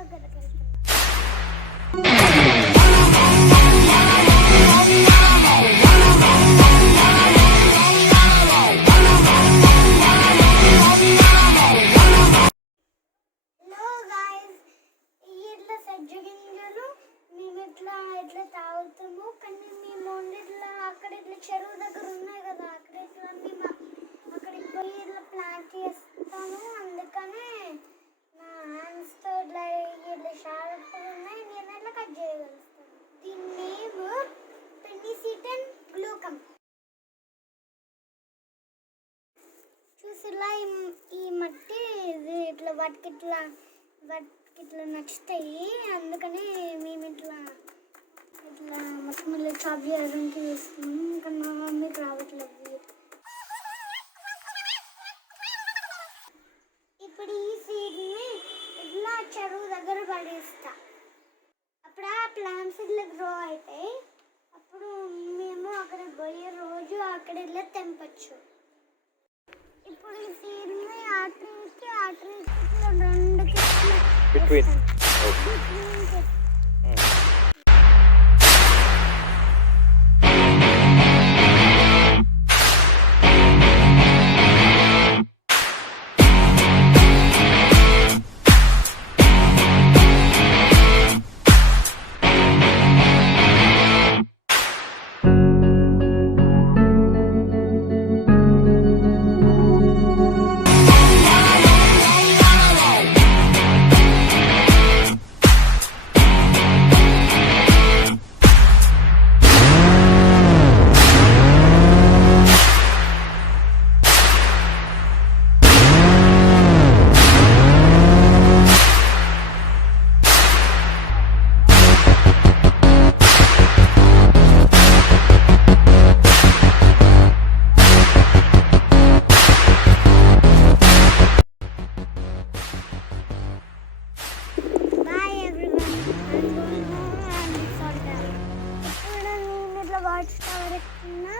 దగ్గరికి వెళ్తున్నాం. ఇట్లా తాగుతాము, కానీ మేము ఇట్లా అక్కడ ఇట్లా చెరువు దగ్గర ఉన్నాయి కదా, అక్కడ ఇట్లా మేము అక్కడికి పోయి ఇట్లా ప్లాంట్ చేస్తాము. అందుకనే నా హ్యాండ్స్తో ఇట్లా ఇట్లా షార్ప్గా ఉన్నాయి, నేను ఇట్లా కట్ చేయగలుగుతాను. దీని నేమ్ పెనిసిలిన్ గ్లూకం. చూసిలా ఈ మట్టి ఇది ఇట్లా వాటికి ఇట్లా నచ్చుతాయి. అందుకని మేము ఇట్లా మొత్తం ఇలా చాప్ చేయడానికి వేస్తున్నాం. ఇంకా మా మమ్మీకి రావట్లేదు. ఇప్పుడు ఈ సీడ్ని ఇట్లా చెరువు దగ్గర పడేస్తా. అప్పుడు ఆ ప్లాంట్స్ ఇట్లా గ్రో అవుతాయి. అప్పుడు మేము అక్కడ పోయే రోజు అక్కడ ఇట్లా తెంపచ్చు. ఇప్పుడు ఈ సీడ్ని ఆ ట్రీకి ఇట్లా 2 between. Watch tower ఎక్కుతున్నా.